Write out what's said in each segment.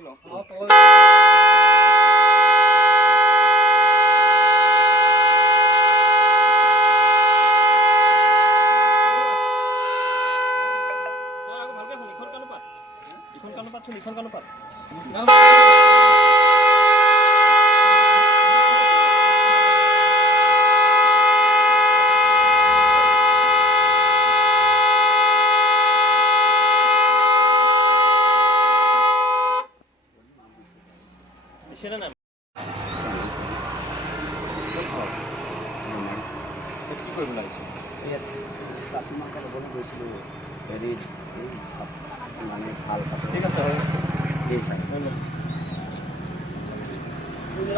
লওঁ ভালকে শুন ইখন কাণো পাত চোন ইখন কাণো পাত দিছেনে নাই কি কৰিব লাগিছে গৈছিলোঁ হেৰি মানে ভাল ঠিক আছে হয়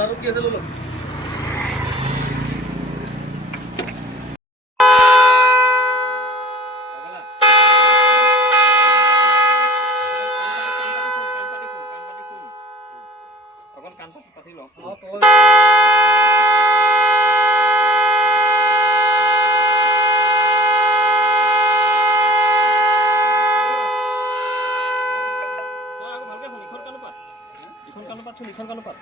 আৰু কি আছে ল'লো অকণ কাণ পাতি লওঁ ভালকে শুন ইখন কাণো পাত চোন ইখন কাণো পাত